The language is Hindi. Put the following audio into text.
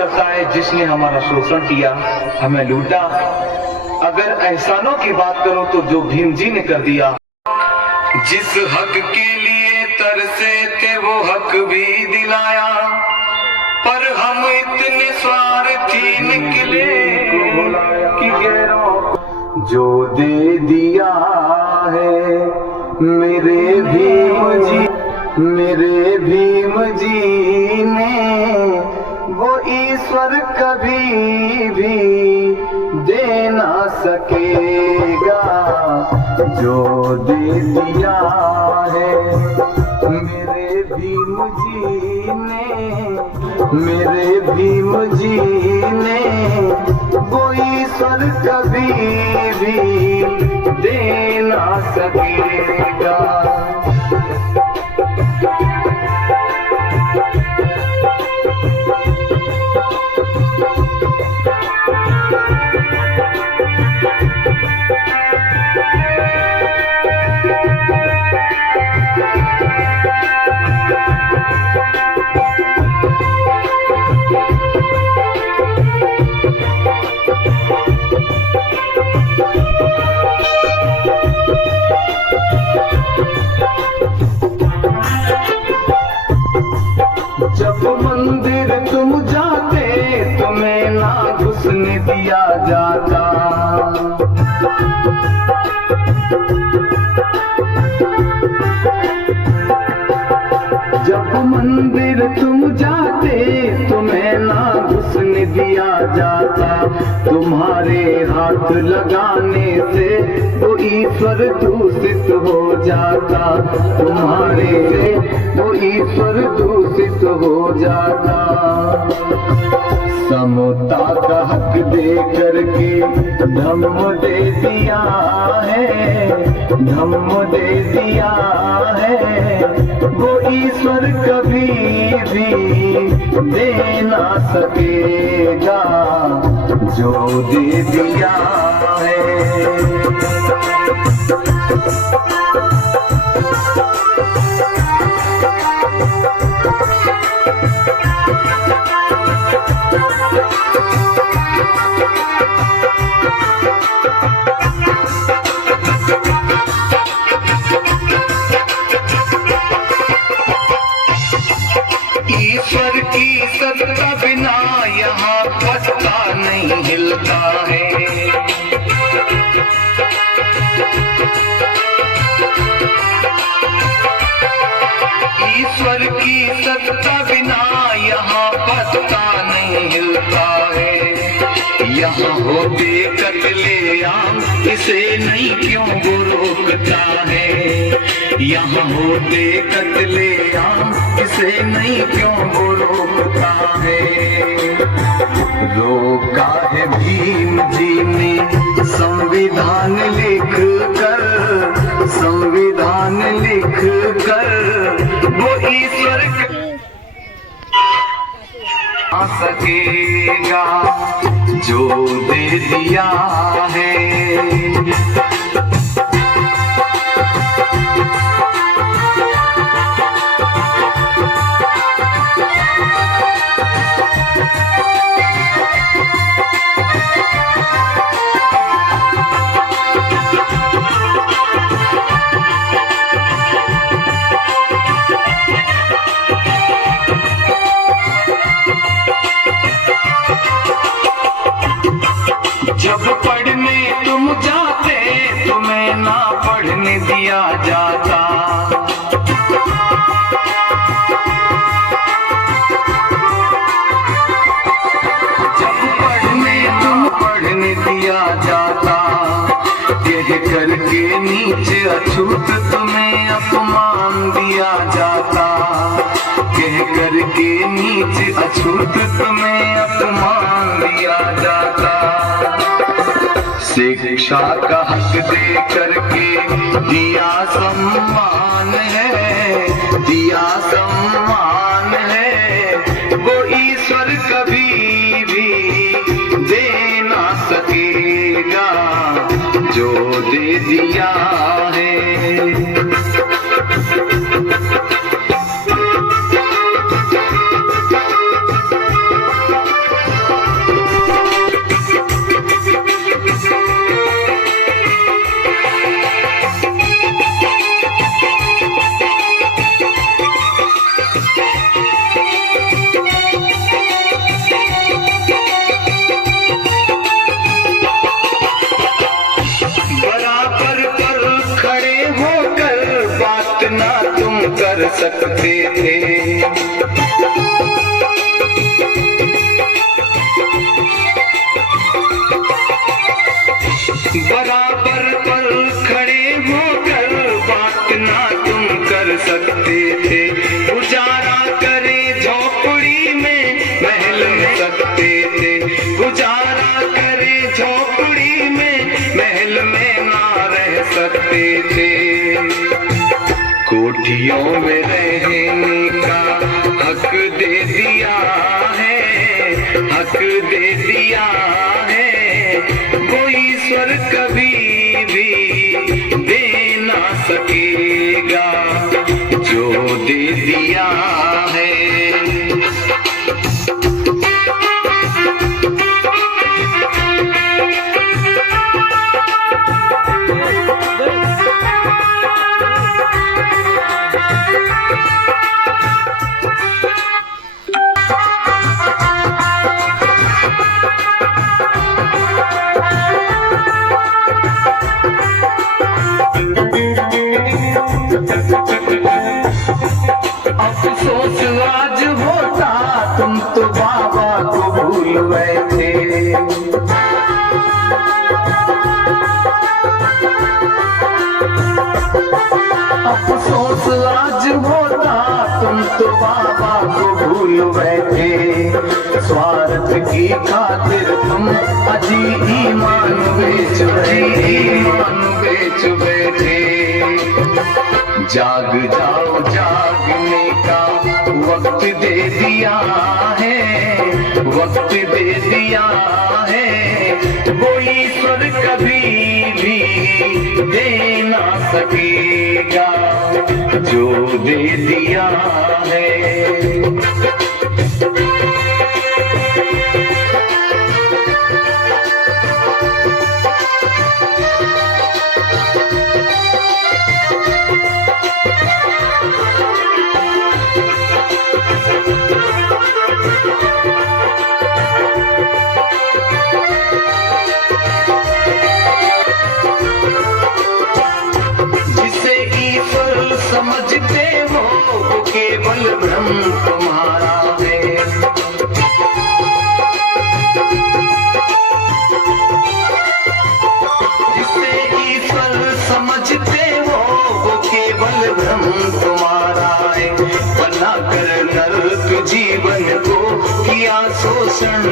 करता है जिसने हमारा शोषण किया, हमें लूटा। अगर एहसानों की बात करूं तो जो भीम जी ने कर दिया। जिस हक के लिए तरसे थे वो हक भी दिलाया, पर हम इतने स्वार्थी निकले कि गैरों जो दे दिया है मेरे भीम जी ने, वो ईश्वर कभी भी दे ना सकेगा जो दे दिया है मेरे भीम जी ने, वो ईश्वर कभी भी दे ना सकेगा। जब मंदिर तुम जाते तुम्हें ना घुसने दिया जाता, जब मंदिर तुम जाते तुम्हें ना घुसने दिया जाता, तुम्हारे हाथ लगाने से वो ईश्वर दूषित हो जाता, तुम्हारे वो ईश्वर दूषित हो जाता। समता का हक दे करके धम्म दे दिया है, धम्म दे दिया है, वो ईश्वर कभी भी दे ना सकेगा जो दे दिया है। ईश्वर की सत्ता बिना यहाँ पत्ता नहीं हिलता है, ईश्वर की सत्ता बिना यहाँ पत्ता नहीं हिलता है। यहाँ होते कत्लेआम इसे नहीं क्यों वो रोकता है, यहाँ होते कत्लेआम इसे नहीं क्यों वो रोकता है। रोका है भीम जी ने संविधान लिख कर, संविधान लिख कर, वो ईश्वर आ सकेगा जो दे दिया है। जब पढ़ने तुम जाते तुम्हें ना पढ़ने दिया जाता, जब पढ़ने तुम पढ़ने दिया जाता, कह करके नीचे अछूत तुम्हें अपमान दिया जाता, कह करके नीचे अछूत तुम्हें अपमान दिया जाता। शिक्षा का हक दे करके दिया सम्मान है, दिया सम्मान है, वो ईश्वर कभी भी दे ना सकेगा जो दे दिया है। सकते थे। बराबर पर खड़े होकर बात ना तुम कर सकते थे। गुजारा करे झोपड़ी में महल में सकते थे। गुजारा करे झोपड़ी में महल में ना रह सकते थे। कोठियों में रहने का हक दे दिया है, हक दे दिया है। कोई ईश्वर कभी भी दे ना सकेगा जो दे दिया है। अफसोस आज होता तुम तो बाबा को भूल बैठे। अफसोस आज होता तुम तो बाबा को भूल बैठे। स्वार्थ की खातिर तुम अजी ईमान बेच बैठे। जाग जाओ, जागने का वक्त दे दिया है, वक्त दे दिया है। वो ईश्वर कभी भी दे ना सकेगा जो दे दिया है। समझते हो वो केवल भ्रम तुम्हारा है। जिसे ईश्वर समझते हो वो केवल भ्रम तुम्हारा है। बना कर नरक जीवन को किया शोषण